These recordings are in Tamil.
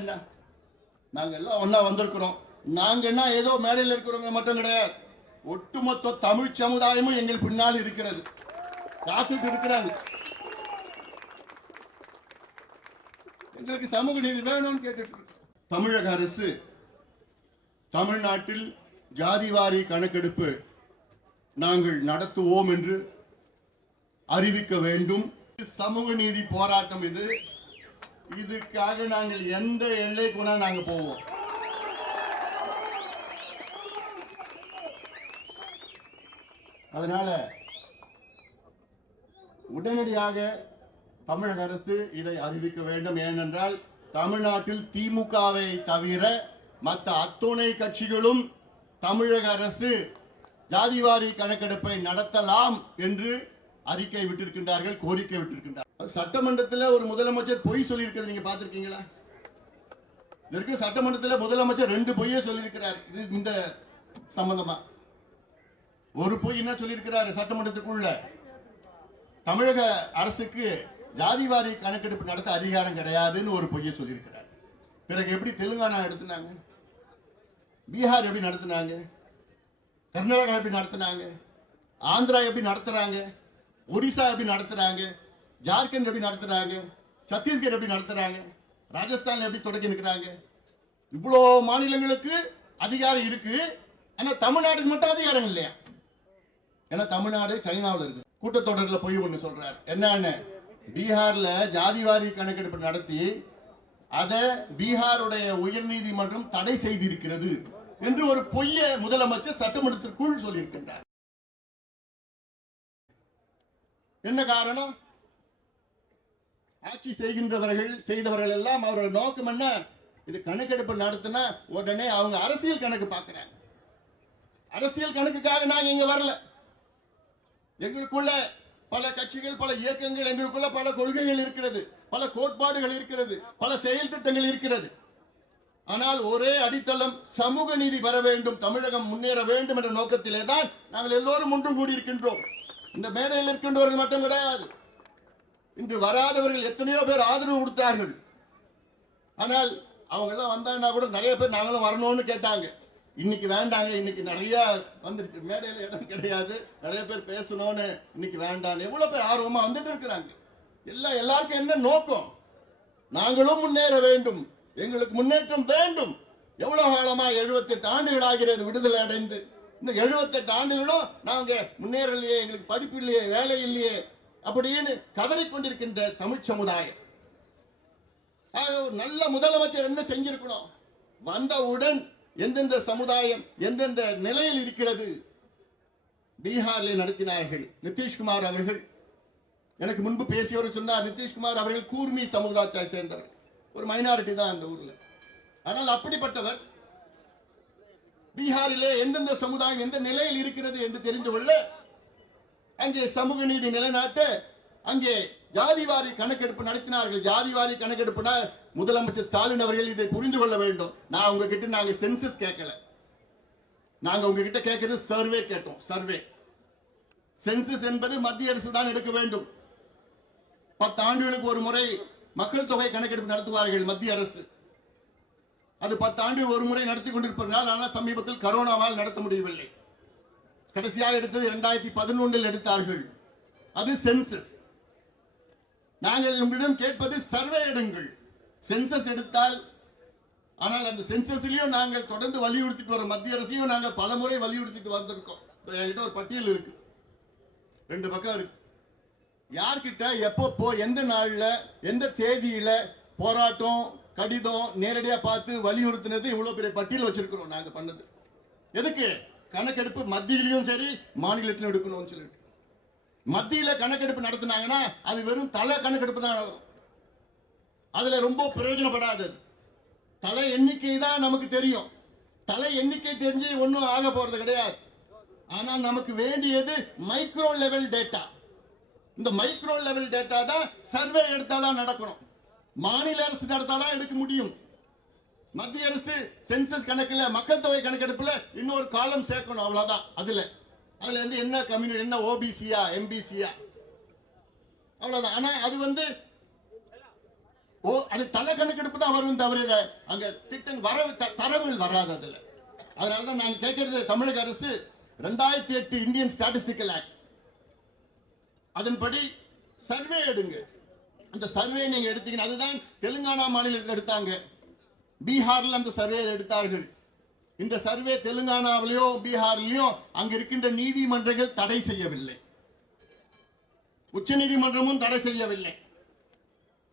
என்ன? நாங்க எல்லாம் ஒன்னா வந்திருக்கிறோம். நாங்க என்ன ஏதோ மேடையில் இருக்கிறவங்க மட்டும் கிடையாது, ஒட்டுமொத்த தமிழ் சமுதாயமும் எங்கள் பின்னால் இருக்கிறது, காத்துட்டு இருக்கிறாங்க. எங்களுக்கு சமூக நீதி வேணும்னு கேட்டுட்டு இருக்கோம். தமிழக அரசு தமிழ்நாட்டில் ஜாதிவாரி கணக்கெடுப்பு நாங்கள் நடத்துவோம் என்று அறிவிக்க வேண்டும். சமூக நீதி போராட்டம் இது. இதுக்காக நாங்கள் எந்த எல்லைக்குனா நாங்க போவோம். அதனால உடனடியாக தமிழக அரசு இதை அறிவிக்க வேண்டும். ஏனென்றால் தமிழ்நாட்டில் திமுகவை தவிர மற்ற அத்துணை கட்சிகளும் தமிழக அரசு ஜாதிவாரி கணக்கெடுப்பை நடத்தலாம் என்று அறிக்கை விட்டிருக்கின்றார்கள், கோரிக்கை விட்டிருக்கின்றார்கள். சட்டமன்றத்தில் ஒரு முதலமைச்சர் பொய் சொல்லியிருக்கிறது நீங்க பார்த்திருக்கீங்களா? இதற்கு சட்டமன்றத்தில் முதலமைச்சர் 2 பொய்யே சொல்லியிருக்கிறார். இது இந்த சம்பந்தமா ஒரு பொய் என்ன சொல்லியிருக்கிறார்? சட்டமன்றத்துக்குள்ள தமிழக அரசுக்கு ஜாதிவாரி கணக்கெடுப்பு நடத்த அதிகாரம் கிடையாதுன்னு ஒரு பொய்யை சொல்லியிருக்கிறார். பிறகு எப்படி தெலுங்கானா நடத்தினாங்க, பீகார் எப்படி நடத்தினாங்க, கர்நாடகா எப்படி நடத்தினாங்க, ஆந்திரா எப்படி நடத்துறாங்க, ஒடிசா எப்படி நடத்துறாங்க, ஜார்க்கண்ட் எப்படி நடத்துறாங்க, சத்தீஸ்கர் எப்படி நடத்துறாங்க, ராஜஸ்தான் எப்படி தொடங்கி நிற்கிறாங்க. இவ்வளோ மாநிலங்களுக்கு அதிகாரம் இருக்கு, ஆனா தமிழ்நாட்டுக்கு மட்டும் அதிகாரம் இல்லையா? ஏன்னா தமிழ்நாடு சைனாவில் இருக்கு. கூட்டத்தொடரில் போய் ஒன்று சொல்றாரு, என்னன்னு பீகார்ல ஜாதிவாரி கணக்கெடுப்பு நடத்தி அதை பீகாருடைய உயர்நீதிமன்றம் தடை செய்திருக்கிறது என்று ஒரு பொய்ய முதலமைச்சர் சட்டமன்றத்திற்குள் சொல்லியிருக்கின்றார். என்ன காரணம்? ஆட்சி செய்தவர்கள் எல்லாம் அவரோட நோக்கம் என்ன? இது கணக்கெடுப்பு நடத்தினா உடனே அவங்க அரசியல் கணக்கு பார்க்கிறாங்க. அரசியல் கணக்குக்காக நாங்க இங்க வரல. எங்களுக்குள்ள பல கட்சிகள், பல இயக்கங்கள், எங்களுக்குள்ள பல கொள்கைகள் இருக்கிறது, பல கோட்பாடுகள் இருக்கிறது, பல செயல் திட்டங்கள் இருக்கிறது. ஆனால் ஒரே அடித்தளம் சமூக நீதி வர வேண்டும், தமிழகம் முன்னேற வேண்டும் என்ற நோக்கத்திலே தான் நாங்கள் எல்லோரும் ஒன்று கூடியிருக்கின்றோம். இந்த மேடையில் இருக்கின்றவர்கள் மட்டும் கிடையாது, இன்று வராதவர்கள் எத்தனையோ பேர் ஆதரவு கொடுத்தார்கள். ஆனால் அவங்க எல்லாம் வந்தாங்கன்னா கூட நிறைய பேர் நாங்களும் வரணும்னு கேட்டாங்க. இன்னைக்கு வேண்டாங்க, இன்னைக்கு நிறைய வந்துருக்கு, மேடையில் இடம் கிடையாது, நிறைய பேர் பேசணும்னு இன்னைக்கு வேண்டாம். எவ்வளவு பேர் ஆர்வமா வந்துட்டு இருக்கிறாங்க. எல்லாருக்கும் என்ன நோக்கம்? நாங்களும் முன்னேற வேண்டும், எங்களுக்கு முன்னேற்றம் வேண்டும். எவ்வளவு காலமா 78 ஆண்டுகள் ஆகிறது விடுதலை அடைந்து. இந்த 78 ஆண்டுகளும் நாங்க முன்னேறலையே, எங்களுக்கு படிப்பு இல்லையே, வேலை இல்லையே அப்படின்னு கதறிக்கொண்டிருக்கின்ற தமிழ் சமுதாயம். நல்ல முதலமைச்சர் என்ன செஞ்சிருக்கணும்? வந்தவுடன் எந்தெந்த சமுதாயம் எந்தெந்த நிலையில் இருக்கிறது பீகாரில் நடத்தினார்கள். நிதிஷ்குமார் அவர்கள் எனக்கு முன்பு பேசியவர் சொன்னார், நிதிஷ்குமார் அவர்கள் கூர்மி சமுதாயத்தை சேர்ந்தவர், ஒரு மைனாரிட்டி தான் அந்த ஊர்ல. ஆனால் அப்படிப்பட்டவர் பீகாரிலே எந்தெந்த சமுதாயம் எந்த நிலையில் இருக்கிறது என்று தெரிந்து கொள்ள அங்கே சமூக நீதி நிலைநாட்ட அங்கே ஜாதிவாரி கணக்கெடுப்பு நடத்தினார்கள். ஜாதிவாரி கணக்கெடுப்புனா முதலமைச்சர் ஸ்டாலின் அவர்கள் இதை புரிந்து கொள்ள வேண்டும். நான் உங்ககிட்ட நாங்க சென்சஸ் கேட்கல, நாங்க உங்ககிட்ட கேட்கிறது சர்வே கேட்டோம். சர்வே சென்சஸ் என்பது மத்திய அரசு தான் எடுக்க வேண்டும். 10 ஆண்டுகளுக்கு ஒரு முறை மக்கள் தொகை கணக்கெடுப்பு நடத்துவார்கள் மத்திய அரசு. அது 10 ஆண்டுகள் ஒரு முறை நடத்தி கொண்டிருப்பதால், ஆனால் சமீபத்தில் கரோனாவால் நடத்த முடியவில்லை. கடைசியாக எடுத்தது 2011 எடுத்தார்கள். அது சென்சஸ். நாங்கள் உங்களிடம் கேட்பது சர்வே எடுங்கள். சென்சஸ் எடுத்தால், ஆனால் அந்த சென்சஸ்லயும் நாங்கள் தொடர்ந்து வலியுறுத்திட்டு வரோம். மத்திய அரசையும் நாங்கள் பல முறை வலியுறுத்திட்டு வந்திருக்கோம். என்கிட்ட ஒரு பட்டியல் இருக்கு, 2 பக்கம் இருக்கு. யார்கிட்ட எப்போ எந்த நாள்ல எந்த தேதியில போராட்டம் கடிதம் நேரடியா பார்த்து வலியுறுத்தினது இவ்வளவு பெரிய பட்டியல் வச்சிருக்கிறோம். நாங்க பண்ணது எதுக்கு? கணக்கெடுப்பு மத்தியிலையும் சரி மாநிலத்திலும் எடுக்கணும்னு சொல்லிட்டு. மத்தியில கணக்கெடுப்பு நடத்தினாங்கன்னா அது வெறும் தலை கணக்கெடுப்பு தான் வரும். அதுல ரொம்ப பிரயோஜனப்படாது. தலை எண்ணிக்கை தான் நமக்கு தெரியும். தலை எண்ணிக்கை தெரிஞ்சு ஒன்றும் ஆக போறது கிடையாது. ஆனால் நமக்கு வேண்டியது மைக்ரோ லெவல் டேட்டா. இந்த மைக்ரோ லெவல் டேட்டா தான் சர்வே எடுத்தாதான் நடக்கணும். மாநில அரசு நடத்தாதான் எடுக்க முடியும். மத்திய அரசு சென்சஸ் கணக்குல மக்கள் தொகை கணக்கெடுப்புல இன்னொரு காலம் சேர்க்கணும், அவ்வளவுதான். அதுல இருந்து என்ன கம்யூனிட்டி, என்ன ஓபிசியா எம்பிசியா, அவ்வளவுதான். ஆனா அது அது தலை கணக்கெடுப்பு தான் வரும் தவிர அங்க திட்டம் தரவுகள் வராது அதுல. அதனாலதான் நாங்க கேட்கறது, தமிழக அரசு 2008 இந்தியன் ஸ்டாட்டிஸ்டிக்கல் ஆக்ட் அதன்படி சர்வே எடுங்க. அந்த சர்வே நீங்க எடுத்தீங்கன்னா, அதுதான் தெலுங்கானா மாநிலத்தில் எடுத்தாங்க, பீகார்ல அந்த சர்வே எடுத்தார்கள். இந்த சர்வே தெலுங்கானாவிலேயோ பீகார்லயோ அங்க இருக்கின்ற நீதிமன்றங்கள் தடை செய்யவில்லை, உச்ச நீதிமன்றமும் தடை செய்யவில்லை.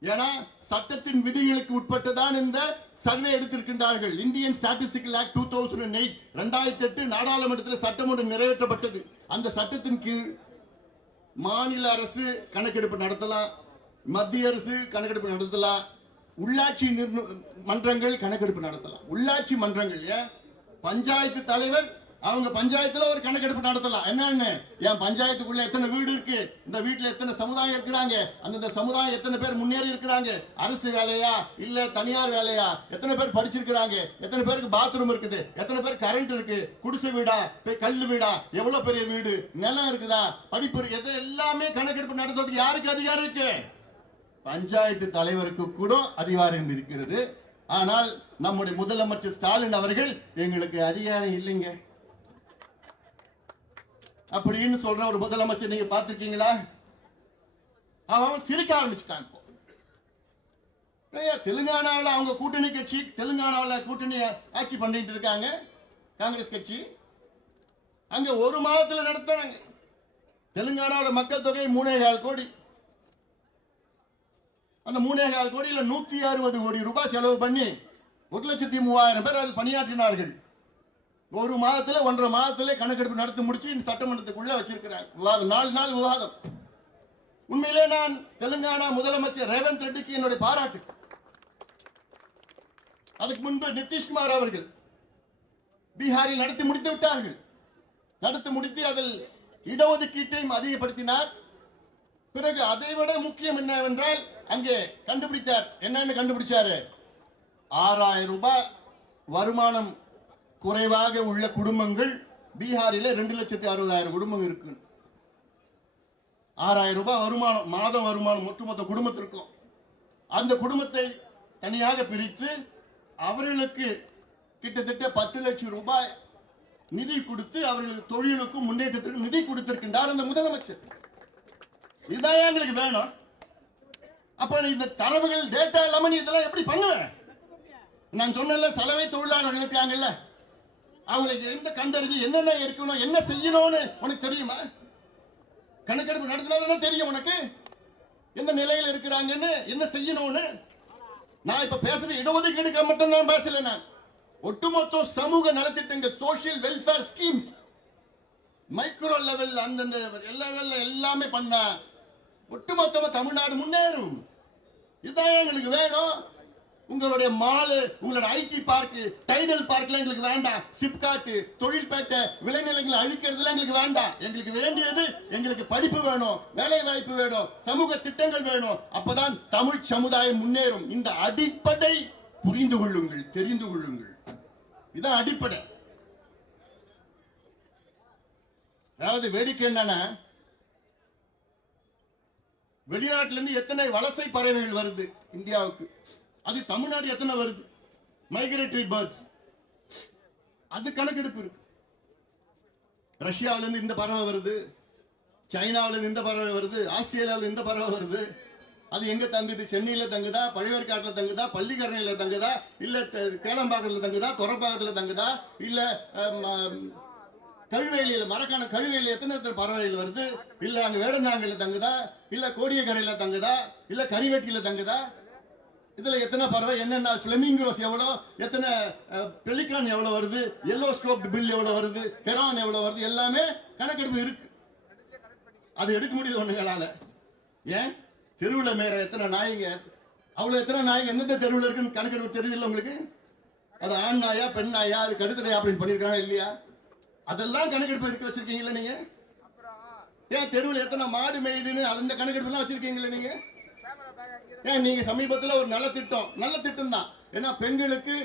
ஏன்னா சட்டத்தின் விதிகளுக்கு உட்பட்டுதான் இந்த சர்வே எடுத்திருக்கின்றார்கள். இந்தியன் ஸ்டாட்டிஸ்டிக்கல் ஆக்ட் 2008 2008 நாடாளுமன்றத்தில் சட்டம் ஒன்று நிறைவேற்றப்பட்டது. அந்த சட்டத்தின் கீழ் மாநில அரசு கணக்கெடுப்பு நடத்தலாம், மத்திய அரசு கணக்கெடுப்பு நடத்தலாம், உள்ளாட்சி மன்றங்கள் கணக்கெடுப்பு நடத்தலாம். உள்ளாட்சி மன்றங்கள் பஞ்சாயத்து தலைவர் அவங்க பஞ்சாயத்துல ஒரு கணக்கெடுப்பு நடத்தலாம். என்னன்னு, என் பஞ்சாயத்துக்குள்ள எத்தனை வீடு இருக்கு, இந்த வீட்டுல எத்தனை சமுதாயம் இருக்கிறாங்க, அந்த சமுதாயம் எத்தனை பேர் முன்னேறி இருக்கிறாங்க, அரசு வேலையா இல்ல தனியார் வேலையா, எத்தனை பேர் படிச்சிருக்கிறாங்க, எத்தனை பேருக்கு பாத்ரூம் இருக்குது, எத்தனை பேர் கரண்ட் இருக்கு, குடிசை வீடா கல்லு வீடா, எவ்வளவு பெரிய வீடு, நிலம் இருக்குதா, படிப்பு எது எல்லாமே கணக்கெடுப்பு நடத்துறதுக்கு யாருக்கு அதிகாரம் இருக்கு? பஞ்சாயத்து தலைவருக்கு கூட அதிகாரம் இருக்கிறது. ஆனால் நம்முடைய முதலமைச்சர் ஸ்டாலின் அவர்கள் எங்களுக்கு அதிகாரம் இல்லைங்க அப்படின்னு சொல்ற ஒரு முதலமைச்சர் நீங்க பார்த்திருக்கீங்களா? அவன் சிரிக்க ஆரம்பிச்சுட்டான். தெலுங்கானாவில் அவங்க கூட்டணி கட்சி, தெலுங்கானாவில் கூட்டணி ஆட்சி பண்ணிட்டு இருக்காங்க காங்கிரஸ் கட்சி. அங்க ஒரு மாதத்தில் நடத்துறாங்க. தெலுங்கானாவில் மக்கள் தொகை 3.25 கோடி. அந்த 3.25 கோடியில் 160 கோடி ரூபாய் செலவு பண்ணி 1,03,000 பேர் அதில் பணியாற்றினார்கள். ஒரு மாதத்துல 1.5 மாதத்துல கணக்கெடுப்பு நடத்தி முடிச்சு சட்டமன்றத்துக்குள்ள வச்சிருக்கிறாங்க. 4 நாள் விவாதம். உண்மையிலே நான் தெலுங்கானா முதலமைச்சர் ரேவந்த் ரெட்டிக்கு என்னுடைய பாராட்டு. அதுக்கு முன்பு நிதிஷ்குமார் அவர்கள் பீகாரில் நடத்தி முடித்து விட்டார்கள். நடத்தி முடித்து அதில் இடஒதுக்கீட்டையும் அதிகப்படுத்தினார். பிறகு அதை விட முக்கியம் என்னவென்றால் அங்கே கண்டுபிடித்தார். என்னன்னு கண்டுபிடிச்சாரு? 6,000 ரூபாய் வருமானம் குறைவாக உள்ள குடும்பங்கள் பீகாரில் 2,60,000 குடும்பம் இருக்கு. 6,000 ரூபாய் வருமானம், மாத வருமானம் ஒட்டுமொத்த குடும்பத்திற்கும். அந்த குடும்பத்தை தனியாக பிரித்து அவர்களுக்கு கிட்டத்தட்ட 10 லட்சம் ரூபாய் நிதி கொடுத்து அவர்களுக்கு தொழிலுக்கும் முன்னேற்றத்திற்கு நிதி கொடுத்திருக்கின்றார் அந்த முதலமைச்சர். இதுதான் எங்களுக்கு வேணும். அப்ப இந்த தரவுகள் டேட்டா இல்லாம நீ இதெல்லாம் எப்படி பண்ணுவேன்? நான் சொன்ன சலவை தொழிலாளர்கள் இருக்காங்கல்ல, அவங்களுக்கு எந்த கண்டறிஞ்சு என்னென்ன இருக்கணும், என்ன செய்யணும்னு உனக்கு தெரியுமா? கணக்கெடுப்பு நடத்தினா தெரியும் உனக்கு எந்த நிலையில் இருக்கிறாங்கன்னு, என்ன செய்யணும்னு. நான் இப்ப பேசுறது இடஒதுக்கீடுக்கு மட்டும் நான் பேசல, நான் ஒட்டுமொத்த சமூக நலத்திட்டங்கள், social welfare schemes, micro level அந்தந்த எல்லாமே பண்ண ஒட்டுமொத்தமா தமிழ்நாடு முன்னேறும். இதுதான் எங்களுக்கு வேணும். உங்களுடைய மால், உங்களுடைய ஐடி பார்க், டைடல் பார்க்ல எங்களுக்கு வேண்டாம். சிப்காட், தொழில்பேட்டை, விளைநிலங்களை அழிக்கிறதுல எங்களுக்கு வேண்டாம். எங்களுக்கு வேண்டியது எங்களுக்கு படிப்பு வேணும், வேலை வாய்ப்பு வேணும், சமூக திட்டங்கள் வேணும். அப்பதான் தமிழ் சமுதாயம் முன்னேறும். இந்த அடிப்படை புரிந்து கொள்ளுங்கள், தெரிந்து கொள்ளுங்கள். இதான் அடிப்படை. அதாவது வேடிக்கை என்னன்னா, வெளிநாட்டிலிருந்து எத்தனை வலசை பறவைகள் வருது இந்தியாவுக்கு, அது தமிழ்நாடு எத்தனை வருது? மைக்ரேட்டரி பேர்ட்ஸ், அது கணக்கெடுப்பு இருக்கு. ரஷ்யாவிலிருந்து இந்த பறவை வருது, சைனாவிலிருந்து இந்த பறவை வருது, ஆஸ்திரேலியாவில இந்த பறவை வருது. அது எங்க தங்குது? சென்னையில தங்குதா, பழையவர்காட்டில் தங்குதா, பள்ளிக்கரணையில தங்குதா, இல்ல கேளம்பாக்கத்தில் தங்குதா, துறப்பாக்கத்தில் தங்குதா, இல்ல கழுவேலியில், மரக்கான கழுவேலியில் எத்தனை பறவைகள் வருது? இல்ல அங்க வேடந்தாங்கல தங்குதா, இல்ல கோடியக்கரையில தங்குதா, இல்ல கரிவெட்டியில தங்குதா? இதுல எத்தனை பறவை, என்னென்ன பிளமிங்கோஸ் எவ்வளோ, எத்தனை பெலிகான் எவ்வளவு வருது, எல்லோ ஸ்டோப்ட் பில் எவ்வளவு வருது, ஹெரான் எவ்வளவு வருது, எல்லாமே கணக்கெடுப்பு இருக்கு. அது எடுக்க முடியுது ஒண்ணுங்களால. ஏன்? தெருவில் மேற எத்தனை நாய்ங்க, அவ்வளவு எத்தனை நாய்ங்க எந்தெந்த தெருவில் இருக்குன்னு கணக்கெடுப்பு தெரியுது உங்களுக்கு? அது ஆண் நாயா பெண் நாயா, அது கடுத்தனை ஆபரேஷன் பண்ணிருக்காங்க இல்லையா? அதெல்லாம் கணக்கெடுப்பு இருக்க வச்சிருக்கீங்களா நீங்க? ஏன் தெருவில் எத்தனை மாடு மேயுதுன்னு அந்த கணக்கெடுப்பு எல்லாம் வச்சிருக்கீங்களா நீங்க? ஏன் நீங்க சமீபத்தில் ஒரு நல்ல திட்டம் தான், ஏன்னா பெண்களுக்கு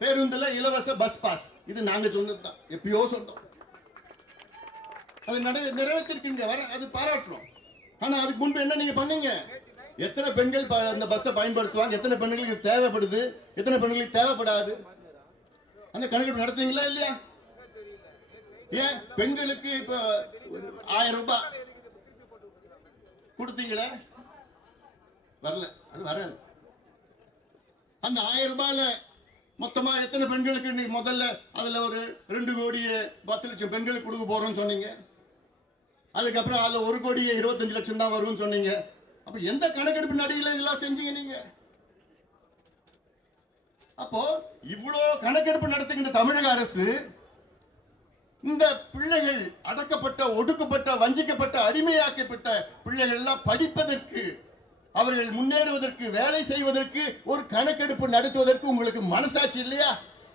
பேருந்துல இலவச பஸ் பாஸ், இது நாங்க சொன்னதுதான், எப்பயோ சொன்னோம். அது நிறைவேற்றிருக்கீங்க, அது பாராட்டுறோம். ஆனா அதுக்கு முன்பு என்ன நீங்க பண்ணீங்க? எத்தனை பெண்கள் அந்த பஸ்ஸை பயன்படுத்துவாங்க, எத்தனை பெண்களுக்கு தேவைப்படுது, எத்தனை பெண்களுக்கு தேவைப்படாது, அந்த கணக்கெடுப்பு நடத்துவீங்களா இல்லையா? ஏன் பெண்களுக்கு இப்ப 1000 ரூபாய் கொடுத்தீங்களே, வரல, அது வராது. அந்த 1000 ரூபாயில மொத்தமா எத்தனை பெண்களுக்கு நீ முதல்ல அதுல ஒரு 2 கோடியே 10 லட்சம் பெண்களுக்கு கொடுக்க போறோம்னு சொன்னீங்க. அதுக்கப்புறம் அதுல 1 கோடியே 25 லட்சம் தான் வரும்னு சொன்னீங்க. அப்ப எந்த கணக்கெடுப்பு நடிகையில இதெல்லாம் செஞ்சீங்க நீங்க? அப்போ இவ்வளோ கணக்கெடுப்பு நடத்துகின்ற தமிழக அரசு இந்த பிள்ளைகள் அடக்கப்பட்ட, ஒடுக்கப்பட்ட, வஞ்சிக்கப்பட்ட, அடிமையாக்கப்பட்ட பிள்ளைகள் எல்லாம் படிப்பதற்கு, அவர்கள் முன்னேறுவதற்கு, வேலை செய்வதற்கு ஒரு கணக்கெடுப்பு நடத்துவதற்கு உங்களுக்கு மனசாட்சி இல்லையா?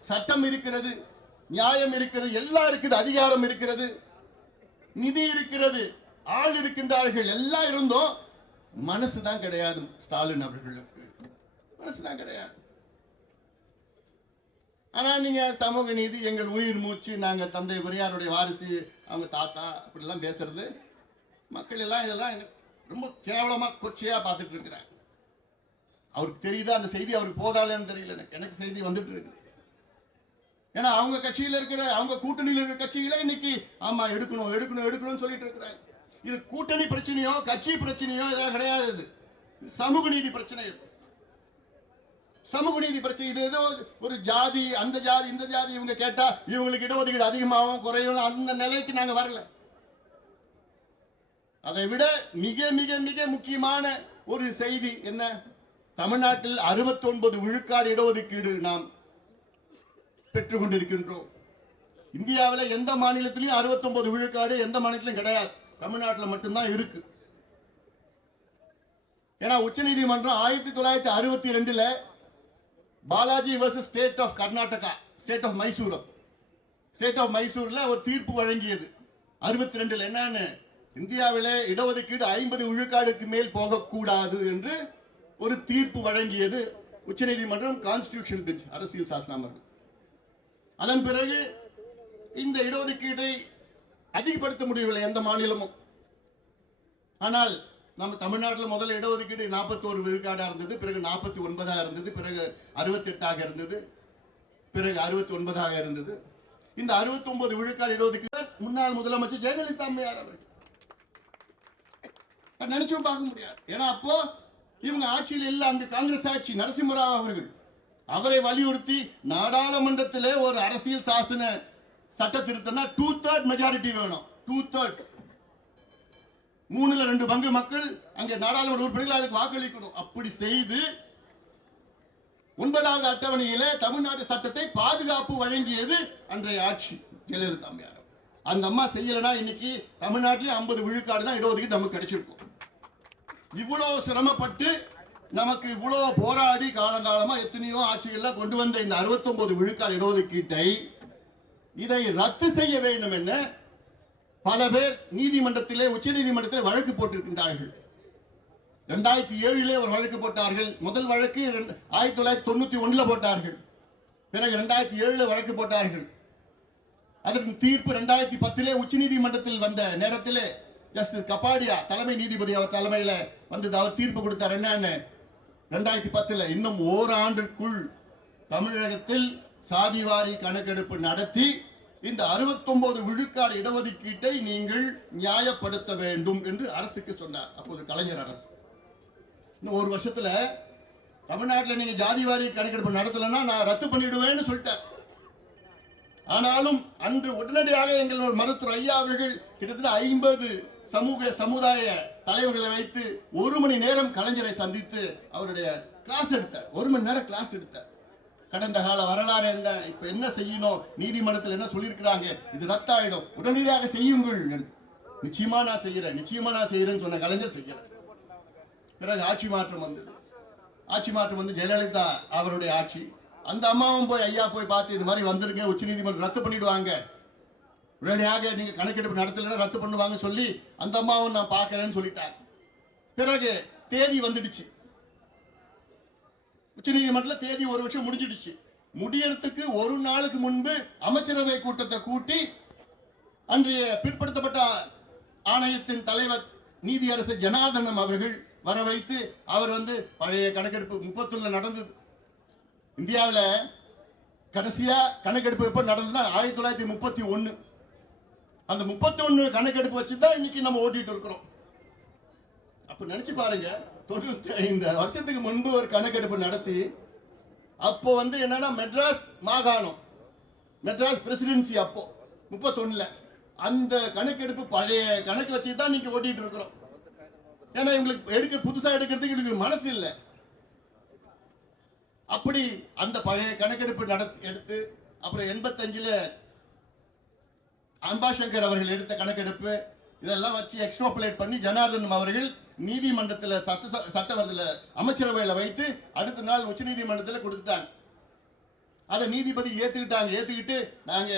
சட்டம் இருக்கிறது, நியாயம் இருக்கிறது, எல்லாம் இருக்குது, அதிகாரம் இருக்கிறது, நிதி இருக்கிறது, ஆள் இருக்கின்றார்கள், எல்லாம் இருந்தோம் மனசுதான் கிடையாது. ஸ்டாலின் அவர்களுக்கு மனசுதான் கிடையாது. ஆனா நீங்க சமூக நீதி எங்கள் உயிர் மூச்சு, நாங்க தந்தை பெரியாருடைய வாரிசு, அவங்க தாத்தா, அப்படிலாம் பேசுறது மக்கள் எல்லாம் இதெல்லாம் ரொம்ப கேவலமா கொச்சையா பார்த்துட்டு இருக்கிறாங்க. அவருக்கு தெரியுதா அந்த செய்தி? அவருக்கு போதாலன்னு தெரியல. எனக்கு செய்தி வந்துட்டு இருக்கு. ஏன்னா அவங்க கட்சியில இருக்கிற, அவங்க கூட்டணியில் இருக்கிற கட்சிகளே இன்னைக்கு ஆமா எடுக்கணும் எடுக்கணும் எடுக்கணும்னு சொல்லிட்டு இருக்கிறாங்க. இது கூட்டணி பிரச்சனையோ கட்சி பிரச்சனையோ இதெல்லாம் கிடையாது. இது சமூக நீதி பிரச்சனை. இது சமூக நீதி பிரச்சனை. இது ஏதோ ஒரு ஜாதி, அந்த ஜாதி இந்த ஜாதி இவங்க கேட்டா இவங்களுக்கு இடஒதுக்கீடு அதிகமாகவும் குறையும், அந்த நிலைக்கு நாங்க வரல. அதை விட மிக மிக மிக முக்கியமான ஒரு செய்தி என்ன? தமிழ்நாட்டில் 69 விழுக்காடு இடஒதுக்கீடு நாம் பெற்றுக் கொண்டிருக்கின்றோம். இந்தியாவில் எந்த மாநிலத்திலையும் 69 விழுக்காடு எந்த மாநிலத்திலும் கிடையாது, தமிழ்நாட்டில் மட்டும்தான் இருக்கு. ஏன்னா உச்சநீதிமன்றம் 1962 Balaji versus state of Karnataka, state of மைசூர்ல ஒரு தீர்ப்பு வழங்கியது. 62 என்னன்னு, இந்தியாவிலே இடஒதுக்கீடு 50 விழுக்காடுக்கு மேல் போகக்கூடாது என்று ஒரு தீர்ப்பு வழங்கியது உச்சநீதிமன்றம், கான்ஸ்டிடியூஷன் பெஞ்ச், அரசியல் சாசன அமர்வு. அதன் பிறகு இந்த இடஒதுக்கீட்டை அதிகப்படுத்த முடியவில்லை எந்த மாநிலமும். ஆனால் நம்ம தமிழ்நாட்டில் முதல்ல இடஒதுக்கீடு 41 விழுக்காடா இருந்தது, பிறகு 49 இருந்தது, பிறகு 68 இருந்தது, பிறகு 69 இருந்தது. இந்த 69 விழுக்காடு இடஒதுக்கீடு முன்னாள் முதலமைச்சர் ஜெயலலிதா அம்மையார் அவர்கள் நினைச்சும் பார்க்க முடியாது. ஏன்னா அப்போ இவங்க ஆட்சியில் இல்ல, அங்கு காங்கிரஸ் ஆட்சி, நரசிம்மராவ் அவர்கள். அவரை வலியுறுத்தி நாடாளுமன்றத்திலே ஒரு அரசியல் சாசன சட்ட திருத்தம்னா 2/3 மெஜாரிட்டி வேணும். 2/3, 3/2 மக்கள் அங்கே நாடாளுமன்ற உறுப்பினர்கள் அதுக்கு வாக்களிக்கணும். அப்படி செய்து 9வது அட்டவணையிலே தமிழ்நாடு சட்டத்தை பாதுகாப்பு வழங்கியது அன்றைய ஆட்சி ஜெயலலிதா அம்மையார். அந்த அம்மா செய்யலனா இன்னைக்கு தமிழ்நாட்டிலே 50 விழுக்காடு தான் இடஒதுக்கீடு நமக்கு கிடைச்சிருக்கும். இவ்வளவு சிரமப்பட்டு நமக்கு இவ்வளவு போராடி காலங்காலமா எத்தனையோ ஆட்சிகள்லாம் கொண்டு வந்த இந்த 69 விழுக்காடு இடஒதுக்கீட்டை இதை ரத்து செய்ய வேண்டும் என பல பேர் நீதிமன்றத்திலே, உச்ச நீதிமன்றத்திலே வழக்கு போட்டிருக்கின்றார்கள். 2007 ஒரு வழக்கு போட்டார்கள். முதல் வழக்கு 1991 போட்டார்கள். பிறகு 2007 வழக்கு போட்டார்கள். அதற்கு தீர்ப்பு 2010 உச்ச நீதிமன்றத்தில் வந்த நேரத்திலே ஜஸ்டிஸ் கபாடியா தலைமை நீதிபதி அவர் தலைமையில் வந்து அவர் தீர்ப்பு கொடுத்தார். என்னன்னு, 2010 இன்னும் ஓராண்டிற்குள் தமிழகத்தில் சாதிவாரி கணக்கெடுப்பு நடத்தி இந்த 69 விழுக்காடு இடஒதுக்கீட்டை நீங்கள் நியாயப்படுத்த வேண்டும் என்று அரசுக்கு சொன்னார். அப்போது கலைஞர் அரசு. இன்னும் ஒரு வருஷத்துல தமிழ்நாட்டில் நீங்க ஜாதிவாரி கணக்கெடுப்பு நடத்தலன்னா நான் ரத்து பண்ணிடுவேன்னு சொல்லிட்டார். ஆனாலும் அன்று உடனடியாக எங்கள் மருத்துவர் ஐயா அவர்கள் கிட்டத்தட்ட 50 சமுதாய தலைவர்களை வைத்து 1 மணி நேரம் கலைஞரை சந்தித்து அவருடைய கிளாஸ் எடுத்தார். 1 மணி நேரம் கிளாஸ் எடுத்தார். கடந்த கால வரலாறு என்ன, இப்ப என்ன செய்யணும், நீதிமன்றத்தில் என்ன சொல்லியிருக்கிறாங்க, இது ரத்தாயிடும், உடனடியாக செய்யுங்கள். நிச்சயமா நான் செய்யறேன்னு சொன்ன கலைஞர் செய்யல. பிறகு ஆட்சி மாற்றம் வந்தது. ஆட்சி மாற்றம் வந்து ஜெயலலிதா அவருடைய ஆட்சி. அந்த அம்மாவும் போய் ஐயா போய் பார்த்து இது மாதிரி வந்திருக்க, உச்ச நீதிமன்றம் ரத்து பண்ணிடுவாங்க, உடனடியாக நீங்க கணக்கெடுப்பு நடத்தலைன்னா ரத்து பண்ணுவாங்க சொல்லி அந்த அம்மாவும் நான் பார்க்கறேன்னு சொல்லிட்டாங்க. பிறகு தேதி வந்துடுச்சு. உச்ச நீதிமன்றத்தில் தேதி ஒரு வருஷம் முடிஞ்சிடுச்சு. முடியறதுக்கு ஒரு நாளுக்கு முன்பு அமைச்சரவை கூட்டத்தை கூட்டி அன்றைய பிற்படுத்தப்பட்ட ஆணையத்தின் தலைவர் நீதியரசர் ஜனார்தனம் அவர்கள் வர வைத்து அவர் பழைய கணக்கெடுப்பு 31 நடந்தது. இந்தியாவில் கடைசியா கணக்கெடுப்பு எப்ப நடந்ததுன்னா 1931. அந்த 31 கணக்கெடுப்பு வச்சுதான் இன்னைக்கு நம்ம ஓட்டிட்டு இருக்கிறோம். அப்ப நினைச்சு பாருங்க, 95 வருஷத்துக்கு முன்பு ஒரு கணக்கெடுப்பு நடத்தி அப்போ என்னன்னா மெட்ராஸ் மாகாணம், மெட்ராஸ் பிரசிடென்சி அப்போ 31 அந்த கணக்கெடுப்பு பழைய கணக்கு வச்சு தான் நீங்க ஓட்டிட்டு இருக்கிறோம். ஏன்னா இவங்களுக்கு புதுசா எடுக்கிறதுக்கு எனக்கு மனசு இல்லை. அப்படி அந்த பழைய கணக்கெடுப்பு எடுத்து அப்புறம் 85 அம்பாசங்கர் அவர்கள் எடுத்த கணக்கெடுப்பு இதெல்லாம் வச்சு எக்ஸ்ட்ராபுலேட் பண்ணி ஜனார்தன் அவர்கள் நீதிமன்றத்தில் சட்டமன்றத்தில் அமைச்சரவையில் வைத்து அடுத்த நாள் உச்ச நீதிமன்றத்தில் கொடுத்துட்டாங்க. அதை நீதிபதி ஏத்துக்கிட்டு நாங்க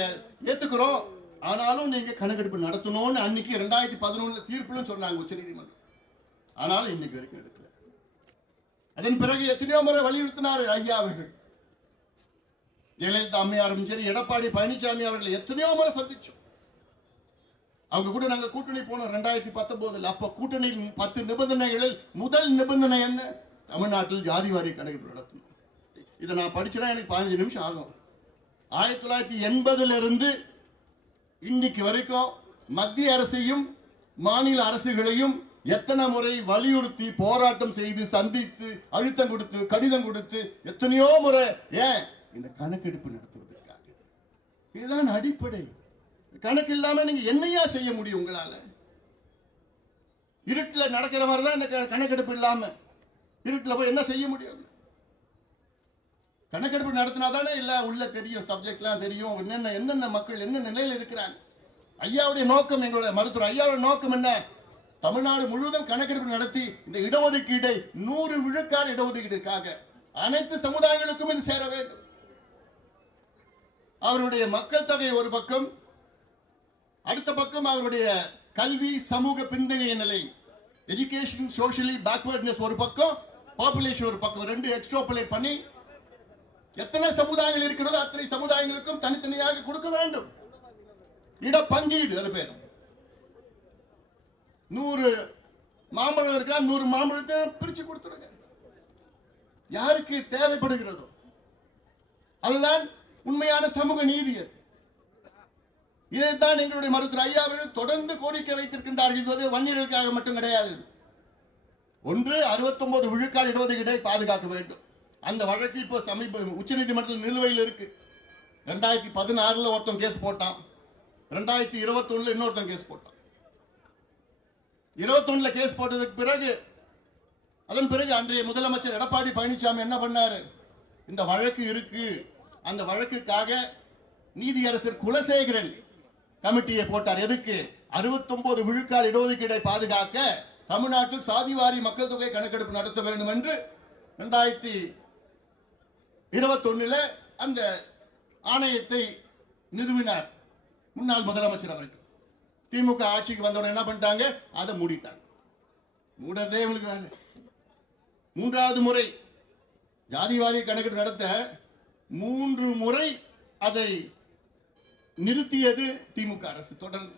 ஏத்துக்கிறோம், ஆனாலும் நீங்க கணக்கெடுப்பு நடத்தணும்னு அன்னைக்கு 2011 தீர்ப்புன்னு சொன்னாங்க உச்ச நீதிமன்றம். ஆனாலும் இன்னைக்கு வரைக்கும் எடுக்கல. அதன் பிறகு எத்தனையோ முறை வலியுறுத்தினார் ஐயா அவர்கள். ஜெயலலிதா அம்மையாரும் சரி, எடப்பாடி பழனிசாமி அவர்கள் எத்தனையோ முறை சந்திச்சோம். அவங்க கூட நாங்க கூட்டணி போனோம் 2019. அப்ப கூட்டணியில் 10 நிபந்தனைகளில் முதல் நிபந்தனை என்ன? தமிழ்நாட்டில் ஜாதிவாரி கணக்கெடுப்பு நடத்தணும். இதை நான் படிச்சேன்னா எனக்கு 15 நிமிஷம் ஆகும். 1980 இருந்து இன்னைக்கு வரைக்கும் மத்திய அரசையும் மாநில அரசுகளையும் எத்தனை முறை வலியுறுத்தி போராட்டம் செய்து சந்தித்து அழுத்தம் கொடுத்து கடிதம் கொடுத்து எத்தனையோ முறை ஏன் இந்த கணக்கெடுப்பு நடத்துவதற்காக. இதுதான் அடிப்படை. கணக்கு இல்லாம நீங்க என்னையா செய்ய முடியும்? உங்களால இருட்டில் நடக்கிற மாதிரி தான் இந்த கணக்கெடுப்பு இல்லாம இருட்டில் போய் என்ன செய்ய முடியும்? கணக்கெடுப்பு நடத்தினாதானே இல்ல உள்ள தெரியும், சப்ஜெக்ட்லாம் தெரியும், என்னென்ன மக்கள் என்ன நிலையில் இருக்கிறாங்க. ஐயாவுடைய நோக்கம், எங்களுடைய மருத்துவர் ஐயாவுடைய நோக்கம் என்ன? தமிழ்நாடு முழுவதும் கணக்கெடுப்பு நடத்தி இந்த இடஒதுக்கீடை 100 விழுக்காடு இடஒதுக்கீடுக்காக அனைத்து சமுதாயங்களுக்கும் இது சேர வேண்டும். அவருடைய மக்கள் தொகை ஒரு பக்கம், அடுத்த பக்கம் அவருடைய கல்வி சமூக பின்தங்கிய நிலை, எஜுகேஷன் சோஷியலி பேக்வர்ட்னஸ் ஒரு பக்கம், பாப்புலேஷன் ஒரு பக்கம், 2 எக்ஸ்ட்ராபுலேட் பண்ணி எத்தனை சமுதாயங்கள் இருக்கிறதோ அத்தனை சமுதாயங்களுக்கும் தனித்தனியாக கொடுக்க வேண்டும். இட பங்கீடு அது பேர். 100 மாம்பழம் இருக்கா, 100 மாம்பழத்தை பிரிச்சு கொடுத்துருங்க யாருக்கு தேவைப்படுகிறதோ. அதுதான் உண்மையான சமூக நீதி. இதைத்தான் எங்களுடைய மருத்துவர் ஐயா அவர்கள் தொடர்ந்து கோரிக்கை வைத்திருக்கின்றார்கள். இது வன்னியர்களுக்காக மட்டும் கிடையாது. ஒன்று 69 விழுக்காடு இடஒதுக்கீட்டை பாதுகாக்க வேண்டும். அந்த வழக்கு இப்போ உச்ச நீதிமன்றத்தில் நிலுவையில் இருக்கு. 2016 ஒருத்தன் கேஸ் போட்டான், 2021 இன்னொருத்தன் கேஸ் போட்டான். 21 கேஸ் போட்டதுக்கு பிறகு அதன் பிறகு அன்றைய முதலமைச்சர் எடப்பாடி பழனிசாமி என்ன பண்ணாரு? இந்த வழக்கு இருக்கு, அந்த வழக்குக்காக நீதியரசர் குலசேகரன் கமிட்டியை போட்டார். எதுக்கு? 69 விழுக்காடு இடஒதுக்கீடை பாதுகாக்க தமிழ்நாட்டில் சாதிவாரி மக்கள் தொகை கணக்கெடுப்பு நடத்த வேண்டும் என்று 2021 அந்த ஆணையத்தை நிறுவினார் முன்னாள் முதலமைச்சர் அவர்கள். திமுக ஆட்சிக்கு வந்தவுடன் என்ன பண்ணிட்டாங்க? அதை மூடிட்டாங்க. மூடதே உங்களுக்கு வேலை. 3வது முறை ஜாதிவாரி கணக்கெடுப்பு நடத்த 3 முறை அதை நிறுத்தியது திமுக அரசு தொடர்ந்து.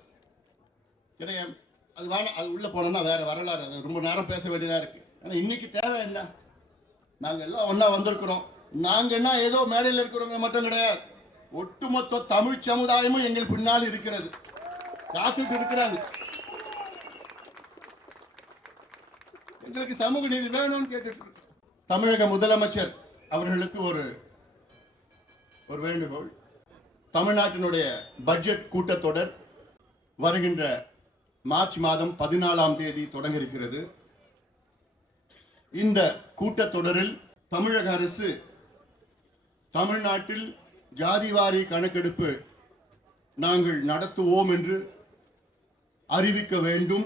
அது உள்ள போனோம்னா வேற வரலாறு, அது ரொம்ப நேரம் பேச வேண்டியதா இருக்கு. ஆனா இன்னைக்கு தேவை என்ன? நாங்க எல்லாம் ஒன்னா வந்திருக்கிறோம். நாங்க என்ன ஏதோ மேடையில் இருக்கிறவங்க மட்டும் கிடையாது, ஒட்டுமொத்த தமிழ் சமுதாயமும் எங்கள் பின்னால் இருக்கிறது, காத்துட்டு இருக்கிறாங்க. எங்களுக்கு சமூக நீதி வேணும்னு கேட்டுட்டு. தமிழக முதலமைச்சர் அவர்களுக்கு ஒரு வேண்டுகோள். தமிழ்நாட்டினுடைய பட்ஜெட் கூட்டத்தொடர் வருகின்ற மார்ச் மாதம் 14ஆம் தேதி தொடங்க இருக்கிறது. இந்த கூட்டத்தொடரில் தமிழக அரசு தமிழ்நாட்டில் ஜாதிவாரி கணக்கெடுப்பு நாங்கள் நடத்துவோம் என்று அறிவிக்க வேண்டும்.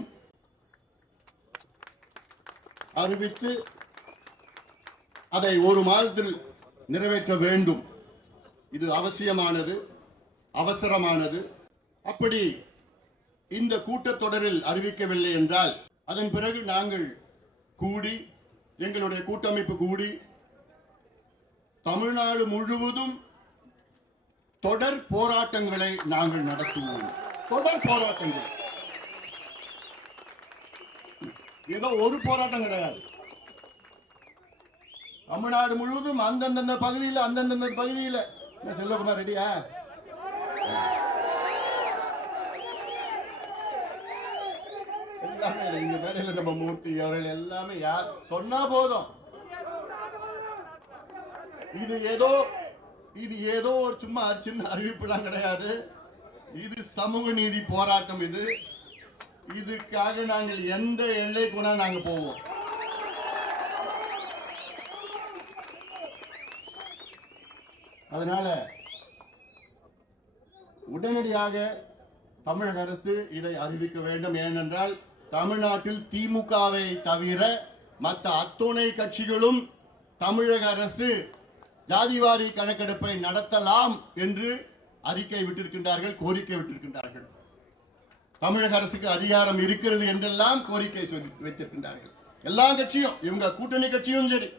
அறிவித்து அதை 1 மாதத்தில் நிறைவேற்ற வேண்டும். இது அவசியமானது, அவசரமானது. அப்படி இந்த கூட்டத்தொடரில் அறிவிக்கவில்லை என்றால் அதன் பிறகு நாங்கள் கூடி, எங்களுடைய கூட்டமைப்பு கூடி தமிழ்நாடு முழுவதும் தொடர் போராட்டங்களை நாங்கள் நடத்துவோம். தொடர் போராட்டங்கள். ஏதோ ஒரு போராட்டம் கிடையாது. தமிழ்நாடு முழுவதும் அந்தந்த பகுதியில் செல்வகுமார் ரெடியா? எல்லாமே இங்க வேலையில நம்ம மூர்த்தி அவர்கள் எல்லாமே யார் சொன்னா போதும். இது ஏதோ ஒரு சும்மா சின்ன அறிவிப்புலாம் கிடையாது. இது சமூக நீதி போராட்டம். இதுக்காக நாங்கள் எந்த எல்லைக்குனா நாங்க போவோம். அதனால உடனடியாக தமிழக அரசு இதை அறிவிக்க வேண்டும். ஏனென்றால் தமிழ்நாட்டில் திமுகவை தவிர மற்ற அத்துணை கட்சிகளும் தமிழக அரசு ஜாதிவாரி கணக்கெடுப்பை நடத்தலாம் என்று அறிக்கை விட்டிருக்கின்றார்கள், கோரிக்கை விட்டிருக்கின்றார்கள். தமிழக அரசுக்கு அதிகாரம் இருக்கிறது என்றெல்லாம் கோரிக்கை வைத்திருக்கின்றார்கள். எல்லா கட்சியும், இவங்க கூட்டணி கட்சியும் சரி.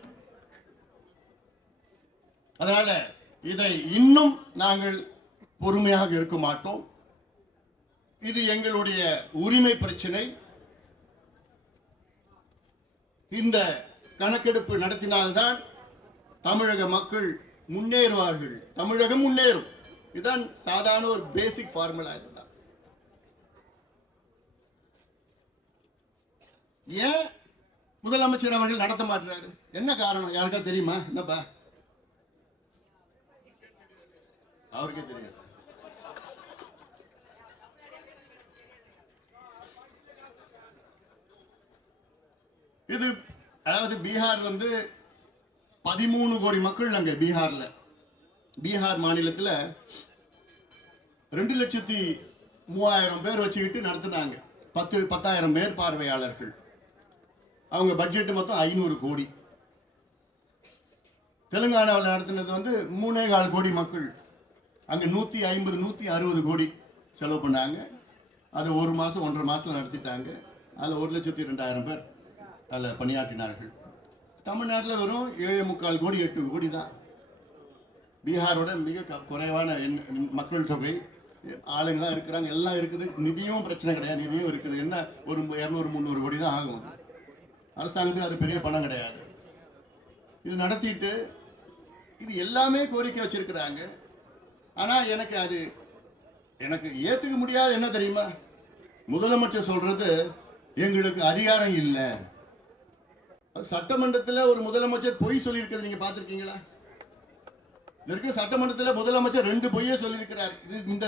அதனால இதை இன்னும் நாங்கள் பொறுமையாக இருக்க மாட்டோம். இது எங்களுடைய உரிமை பிரச்சனை. இந்த கணக்கெடுப்பு நடத்தினால்தான் தமிழக மக்கள் முன்னேறுவார்கள், தமிழகம் முன்னேறும். இதுதான் சாதாரண ஒரு பேசிக் ஃபார்முலா. இதுதான் ஏன் முதலமைச்சர் அவர்கள் நடத்த மாட்டாரு? என்ன காரணம் யாருக்கா தெரியுமா? என்னப்பா அவருக்கே தெரியாது. இது அதாவது பீகார் 13 கோடி மக்கள் அங்க பீகார் மாநிலத்தில் 2,03,000 பேர் வச்சுக்கிட்டு நடத்தினாங்க. 10,000 பேர் பார்வையாளர்கள். அவங்க பட்ஜெட் மொத்தம் 500 கோடி. தெலுங்கானாவில் நடத்தினது 3,4 கோடி மக்கள். அங்க 150-160 கோடி செலவு பண்ணாங்க. அது 1 மாசம் 1.5 மாசத்துல நடத்திட்டாங்க. அதில் 1,02,000 பேர் அதில் பணியாற்றினார்கள். தமிழ்நாட்டில் வெறும் 7,3 கோடி 8 கோடி தான். பீகாரோட மிக குறைவான மக்கள் தொகை, ஆளுங்க தான் இருக்கிறாங்க, எல்லாம் இருக்குது. நிதியும் பிரச்சனை கிடையாது, நிதியும் இருக்குது. என்ன ஒரு 200-300 கோடி தான் ஆகும். அரசாங்கத்துக்கு அது பெரிய பணம் கிடையாது. இது நடத்திட்டு இது எல்லாமே கோரிக்கை வச்சிருக்கிறாங்க. ஆனா எனக்கு ஏத்துக்க முடியாது. என்ன தெரியுமா? முதலமைச்சர் சொல்றது எங்களுக்கு அதிகாரம் இல்லை. சட்டமன்றத்தில் ஒரு முதலமைச்சர் பொய் சொல்லி இருக்கிறது நீங்க பார்த்திருக்கீங்களா? இதற்கு சட்டமன்றத்தில் முதலமைச்சர் 2 பொய்யே சொல்லியிருக்கிறார். இது இந்த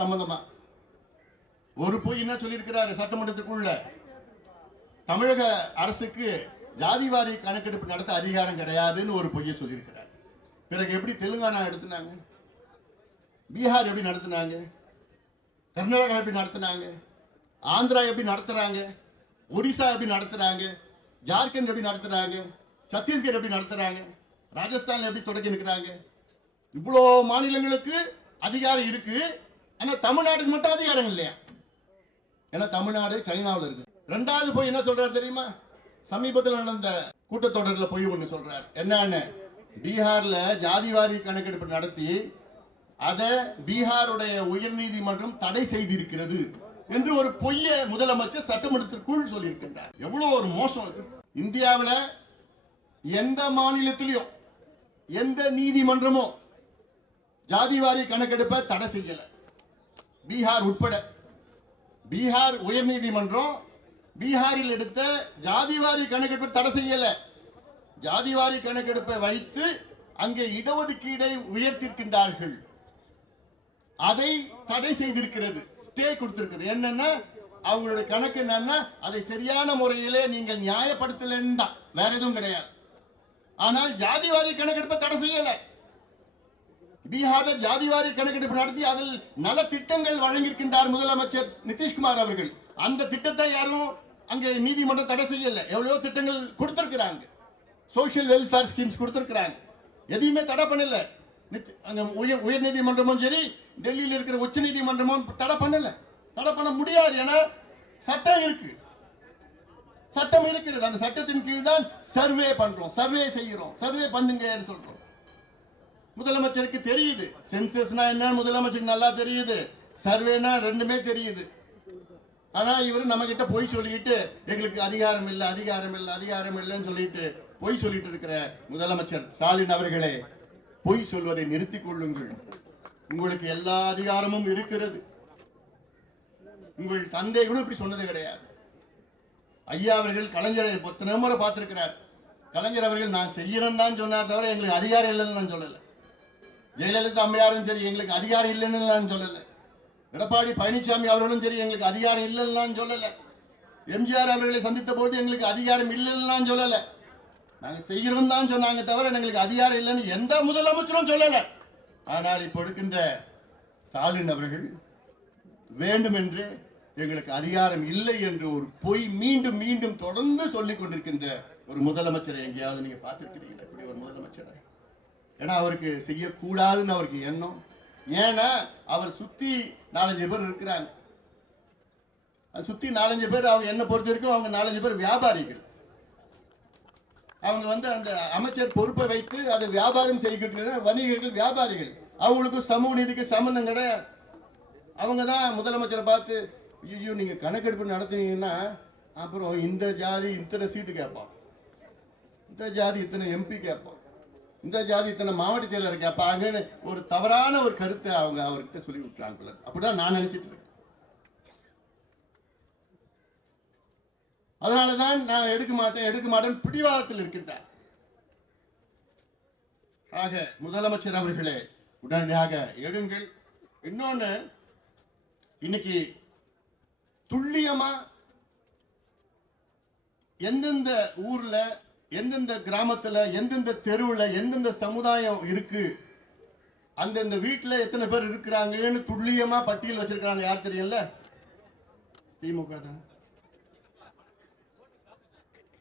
சம்பந்தமா ஒரு பொய் என்ன சொல்லியிருக்கிறாரு? சட்டமன்றத்துக்குள்ள தமிழக அரசுக்கு ஜாதிவாரி கணக்கெடுப்பு நடத்த அதிகாரம் கிடையாதுன்னு ஒரு பொய்யை சொல்லியிருக்கிறார். பிறகு எப்படி தெலுங்கானா நடத்தினாங்க, பீகார் எப்படி நடத்தினாங்க, கர்நாடகா எப்படி நடத்தினாங்க, ஆந்திரா எப்படி நடத்துறாங்க, ஒடிசா எப்படி நடத்துறாங்க, ஜார்க்கண்ட் எப்படி நடத்துறாங்க, சத்தீஸ்கர் எப்படி நடத்துறாங்க, ராஜஸ்தான் எப்படி தொடங்கி நிற்கிறாங்க. இவ்வளோ மாநிலங்களுக்கு அதிகாரம் இருக்கு. ஆனா தமிழ்நாட்டுக்கு மட்டும் அதிகாரம் இல்லையா? ஏன்னா தமிழ்நாடு சைனாவில் இருக்கு. 2வது போய் என்ன சொல்றாரு தெரியுமா? சமீபத்தில் நடந்த கூட்டத்தொடரில் போய் ஒன்று சொல்றாரு. என்னன்னு, பீகார்ல ஜாதிவாரி கணக்கெடுப்பு நடத்தி அதை பீகாருடைய உயர்நீதிமன்றம் தடை செய்திருக்கிறது என்று ஒரு பொய்ய முதலமைச்சர் சட்டமன்றத்திற்குள் சொல்லியிருக்கின்றார். எவ்வளவு ஒரு மோசம் அது! இந்தியாவில் எந்த மாநிலத்திலையும் எந்த நீதிமன்றமும் ஜாதிவாரி கணக்கெடுப்பை தடை செய்யல, பீகார் உட்பட. பீகார் உயர்நீதிமன்றம் பீகாரில் எடுத்த ஜாதிவாரி கணக்கெடுப்பை தடை செய்யல. ஜாதிவாரி கணக்கெடுப்பை வைத்து அங்கே இடஒதுக்கீடை உயர்த்திருக்கின்றார்கள். அதை தடை செய்திருக்கிறது, ஸ்டே கொடுத்திருக்கிறது. என்னன்னா அவங்களுடைய கணக்கு என்னன்னா அதை சரியான முறையிலே நீங்கள் நியாயப்படுத்தலன்னு தான், வேற எதுவும் கிடையாது. ஆனால் ஜாதிவாரி கணக்கெடுப்பை தடை செய்யல. பீகாரில் ஜாதிவாரி கணக்கெடுப்பு நடத்தி அதில் நல திட்டங்கள் வழங்கியிருக்கின்றார் முதலமைச்சர் நிதிஷ்குமார் அவர்கள். அந்த திட்டத்தை யாரும் அங்கே நீதிமன்றம் தடை செய்யல. எவ்வளவோ திட்டங்கள் கொடுத்திருக்கிறாங்க, சோசியல் வெல்ஃபேர் ஸ்கீம்ஸ் கொடுத்திருக்கிறாங்க, எதையுமே தடை பண்ணல. உயர் நீதிமன்றமும் சரி, டெல்லியில் இருக்கிற உச்ச நீதிமன்றமும் தடை பண்ணல. தடை பண்ண முடியாது. ஏன்னா சட்டம் இருக்கு, சட்டம் இருக்கிறது. அந்த சட்டத்தின் கீழ் தான் சர்வே பண்றோம், சர்வே செய்யறோம், சர்வே பண்ணுங்க சொல்றோம். முதலமைச்சருக்கு தெரியுது சென்சஸ்னா என்ன, முதலமைச்சருக்கு நல்லா தெரியுது. சர்வேனா ரெண்டுமே தெரியுது. ஆனா இவர் நம்ம கிட்ட பொய் சொல்லிட்டு எங்களுக்கு அதிகாரம் இல்லை இல்லைன்னு சொல்லிட்டு பொய் சொல்லிட்டு இருக்கிற முதலமைச்சர் ஸ்டாலின் அவர்களே, பொய் சொல்வதை நிறுத்திக் கொள்ளுங்கள். உங்களுக்கு எல்லா அதிகாரமும் இருக்கிறது. உங்கள் தந்தை கூட இப்படி சொன்னது கிடையாது. ஐயா அவர்கள் கலைஞரை எத்தனை முறை பார்த்திருக்கிறார். கலைஞர் அவர்கள் நான் செய்யறேன்னு தான் சொன்னார் தவிர எங்களுக்கு அதிகாரம் இல்லைன்னு நான் சொல்லலை. ஜெயலலிதா அம்மையாரும் சரி எங்களுக்கு அதிகாரம் இல்லைன்னு நான் சொல்லலை. எடப்பாடி பழனிசாமி அவர்களும் சரி எங்களுக்கு அதிகாரம் இல்லைன்னு நான் சொல்லலை. எம்ஜிஆர் அவர்களை சந்தித்த போது எங்களுக்கு அதிகாரம் இல்லைன்னு நான் சொல்லலை. நாங்க செய்கிறோம் தான் சொன்னாங்க தவிர எங்களுக்கு அதிகாரம் இல்லைன்னு எந்த முதலமைச்சரும் சொல்லலை. ஆனால் இப்போ இருக்கின்ற ஸ்டாலின் அவர்கள் வேண்டுமென்று எங்களுக்கு அதிகாரம் இல்லை என்று ஒரு பொய் மீண்டும் மீண்டும் தொடர்ந்து சொல்லிக் கொண்டிருக்கின்ற ஒரு முதலமைச்சரை எங்கேயாவது நீங்க பார்த்திருக்கிறீங்களா? இப்படி ஒரு முதலமைச்சரை. ஏன்னா அவருக்கு செய்யக்கூடாதுன்னு அவருக்கு எண்ணம். ஏன்னா அவர் சுத்தி 4-5 பேர் இருக்கிறாங்க. சுத்தி 4-5 பேர் அவங்க என்ன பொறுத்த வரைக்கும் அவங்க 4-5 பேர் வியாபாரிகள். அவங்க அந்த அமைச்சர் பொறுப்பை வைத்து அதை வியாபாரம் செய்கின்ற வணிகர்கள், வியாபாரிகள். அவங்களுக்கும் சமூக நீதிக்கு சம்பந்தம் கிடையாது. அவங்க தான் முதலமைச்சரை பார்த்து, ஐயோ நீங்க கணக்கெடுப்பு நடத்துனீங்கன்னா அப்புறம் இந்த ஜாதி இத்தனை சீட்டு கேட்பான், இந்த ஜாதி இத்தனை எம்பி கேட்பான், இந்த ஜாதி இத்தனை மாவட்ட செயலர் கேட்பாங்கன்னு ஒரு தவறான ஒரு கருத்தை அவங்க அவர்கிட்ட சொல்லி விட்டுறாங்க. அப்படிதான் நான் நினைச்சிட்டு இருக்கேன். அதனாலதான் நான் எடுக்க மாட்டேன் பிடிவாதத்தில் இருக்கின்றார். ஆக முதலமைச்சர் அவர்களே உடனடியாக எடுங்கள். இன்னொன்னு, இன்னைக்கு துல்லியமா எந்தெந்த ஊர்ல, எந்தெந்த கிராமத்துல, எந்தெந்த தெருவுல, எந்தெந்த சமுதாயம் இருக்கு, அந்தந்த வீட்டுல எத்தனை பேர் இருக்கிறாங்கன்னு துல்லியமா பட்டியல் வச்சிருக்காங்க. யார் தெரியல? திமுக தான்.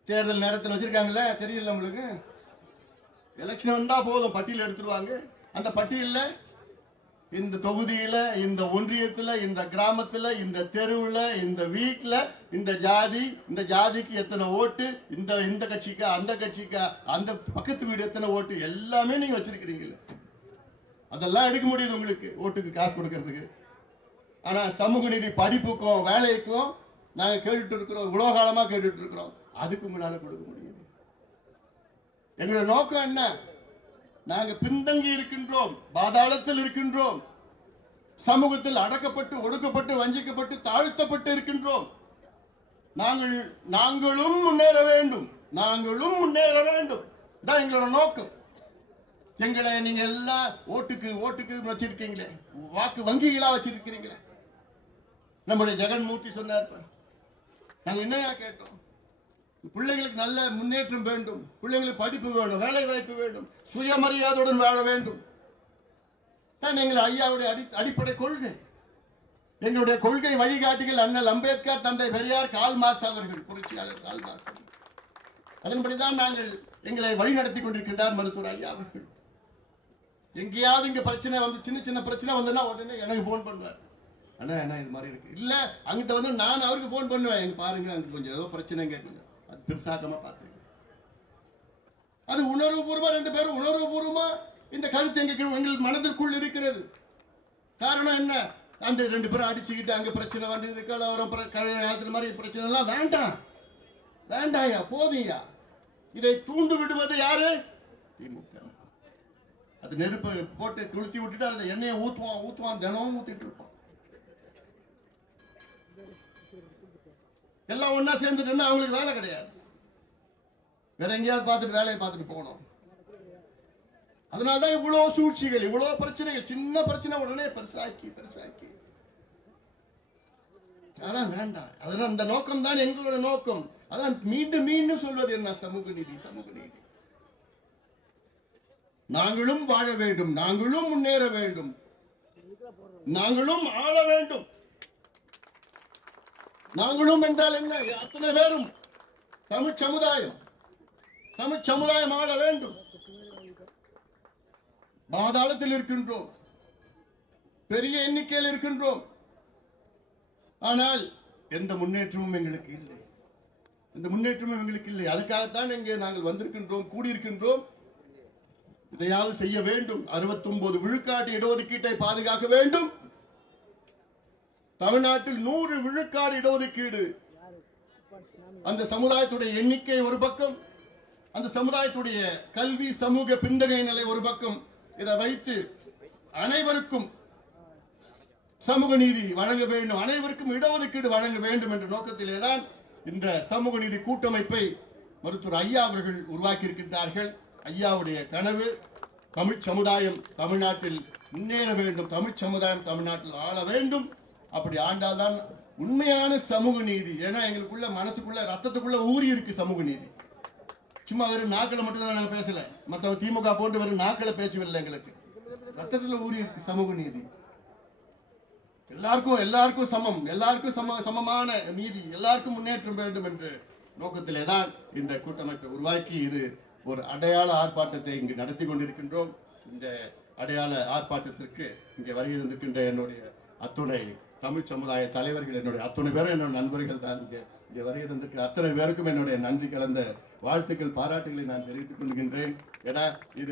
தேர்தல் நேரத்தில் வச்சிருக்காங்கல்ல, தெரியல உங்களுக்கு? எலெக்ஷன் வந்தா போதும் பட்டியல் எடுத்துருவாங்க. அந்த பட்டியலில் இந்த தொகுதியில, இந்த ஒன்றியத்துல, இந்த கிராமத்துல, இந்த தெருவுல, இந்த வீட்டுல, இந்த ஜாதி, இந்த ஜாதிக்கு எத்தனை ஓட்டு, இந்த கட்சிக்கா, அந்த கட்சிக்கா, அந்த பக்கத்து வீடு எத்தனை ஓட்டு, எல்லாமே நீங்க வச்சிருக்கிறீங்களே. அதெல்லாம் எடுக்க முடியுது உங்களுக்கு ஓட்டுக்கு காசு கொடுக்கறதுக்கு. ஆனா சமூக நீதி படிப்புக்கும் வேலைக்கும் நாங்க கேட்டுட்டு இருக்கிறோம், இவ்வளவு காலமா கேட்டுட்டு இருக்கிறோம். அதுக்கு உங்களால கொடுக்க முடியும். எங்களோட நோக்கம் என்ன? நாங்க பின்தங்கி இருக்கின்றோம், பாதாளத்தில் இருக்கின்றோம், சமூகத்தில் அடக்கப்பட்டு, ஒடுக்கப்பட்டு, வஞ்சிக்கப்பட்டு, தாழ்த்தப்பட்டு இருக்கின்றோம். நாங்களும் முன்னேற வேண்டும், நாங்களும் முன்னேற வேண்டும் தான் எங்களோட நோக்கம். எங்களை நீங்க எல்லாம் ஓட்டுக்கு வச்சிருக்கீங்களே, வாக்கு வங்கிகளா வச்சிருக்கிறீங்களே. நம்முடைய ஜெகன்மூர்த்தி சொன்னார், நாங்க என்னையா கேட்டோம்? பிள்ளைகளுக்கு நல்ல முன்னேற்றம் வேண்டும், பிள்ளைங்களுக்கு படிப்பு வேண்டும், வேலை வாய்ப்பு வேண்டும், சுயமரியாதையுடன் வாழ வேண்டும் தான் எங்கள் ஐயாவுடைய அடிப்படை கொள்கை. எங்களுடைய கொள்கை வழிகாட்டிகள் அண்ணல் அம்பேத்கர், தந்தை பெரியார், கால் மார்க்ஸ் அவர்கள், புரட்சியாளர் கால் மார்க்ஸ். அதன்படிதான் நாங்கள் எங்களை வழிநடத்தி கொண்டிருக்கின்றார் மருத்துவர் ஐயா அவர்கள். எங்கேயாவது இங்க பிரச்சனை சின்ன சின்ன பிரச்சனை வந்ததுன்னா உடனே எனக்கு போன் பண்ணுவார், அண்ணா என்ன இது மாதிரி இருக்கு. இல்ல அங்கிட்ட நான் அவருக்கு போன் பண்ணுவேன், எங்க பாருங்க அங்க கொஞ்சம் ஏதோ பிரச்சனை கேட்குங்க. அது பெருசாக்கமா பார்த்து அது உணர்வுபூர்வமா, 2 பேரும் உணர்வுபூர்வமா இந்த கருத்து எங்கள் மனதிற்குள் இருக்கிறது. காரணம் என்ன? அந்த 2 பேரும் அடிச்சுக்கிட்டு அங்க பிரச்சனை வந்து இது கலவரம் மாதிரி பிரச்சனை எல்லாம் வேண்டாம், வேண்டாயா, போதியா. இதை தூண்டு விடுவது யாரு? திமுக. அது நெருப்பு போட்டு கொளுத்தி விட்டுட்டு அந்த எண்ணெயை ஊத்துவான், தினமும் ஊத்திட்டு இருப்பான். எல்லாம் ஒன்னா சேர்ந்துட்டுன்னா அவங்களுக்கு வேலை கிடையாது, வேற எங்கேயாவது பார்த்துட்டு வேலையை பார்த்துட்டு போகணும். அதனாலதான் இவ்வளவு சூழ்ச்சிகள், இவ்வளவு பிரச்சனைகள். சின்ன பிரச்சனை உடனே பெருசாக்கி. ஆனா வேண்டாம். அதனால அந்த நோக்கம் தான் எங்களோட நோக்கம். அதான் மீண்டும் மீண்டும் சொல்வது என்ன? சமூக நீதி, சமூக நீதி. நாங்களும் வாழ வேண்டும், நாங்களும் முன்னேற வேண்டும், நாங்களும் ஆள வேண்டும். நாங்களும் என்றால் என்ன? அத்தனை பேரும் தமிழ் சமுதாயம் ஆள வேண்டும். பாதாளத்தில் இருக்கின்றோம், பெரிய எண்ணிக்கையில் இருக்கின்றோம். ஆனால் எந்த முன்னேற்றமும் எங்களுக்கு இல்லை, எந்த முன்னேற்றமும் எங்களுக்கு இல்லை. அதுக்காகத்தான் இங்கே நாங்கள் வந்திருக்கின்றோம், கூடியிருக்கின்றோம். இதையாவது செய்ய வேண்டும். 69 விழுக்காட்டு இடஒதுக்கீட்டை பாதுகாக்க வேண்டும். தமிழ்நாட்டில் 100 விழுக்காடு இடஒதுக்கீடு. அந்த சமுதாயத்துடைய எண்ணிக்கை ஒரு பக்கம், அந்த சமுதாயத்துடைய கல்வி சமூக பின்தங்கிய நிலை ஒரு பக்கம். இதை வைத்து அனைவருக்கும் சமூக நீதி வழங்க வேண்டும், அனைவருக்கும் இடஒதுக்கீடு வழங்க வேண்டும் என்ற நோக்கத்திலே தான் இந்த சமூக நீதி கூட்டமைப்பை மருத்துவர் ஐயா அவர்கள் உருவாக்கி இருக்கின்றார்கள். ஐயாவுடைய கனவு தமிழ் சமுதாயம் தமிழ்நாட்டில் முன்னேற வேண்டும், தமிழ் சமுதாயம் தமிழ்நாட்டில் ஆள வேண்டும். அப்படி ஆண்டால்தான் உண்மையான சமூக நீதி. ஏன்னா எங்களுக்குள்ள மனசுக்குள்ள ரத்தத்துக்குள்ள ஊறி இருக்கு சமூக நீதி. சும்மா வெறும் நாக்களை மட்டும் தான் நாங்க பேசல, மற்ற திமுக போன்று வெறும் நாக்களை பேசவில்லை, எங்களுக்கு ரத்தத்துல ஊறி இருக்கு சமூக நீதி. எல்லாருக்கும் சமம், எல்லாருக்கும் சமமான நீதி, எல்லாருக்கும் முன்னேற்றம் வேண்டும் என்ற நோக்கத்திலே தான் இந்த கூட்டமைப்பை உருவாக்கி இது ஒரு அடையாள ஆர்ப்பாட்டத்தை இங்கு நடத்தி கொண்டிருக்கின்றோம். இந்த அடையாள ஆர்ப்பாட்டத்திற்கு இங்கே வருகின்ற என்னுடைய அத்துணை தமிழ் சமுதாய தலைவர்கள், என்னுடைய அத்துணை பேரும் என்னோட நண்பர்கள் தான் இங்கே வருகின்ற அத்தனை பேருக்கும் என்னுடைய நன்றி கலந்த வாழ்த்துக்கள் பாராட்டுகளை நான் தெரிவித்துக் கொள்கின்றேன். ஏன்னா இது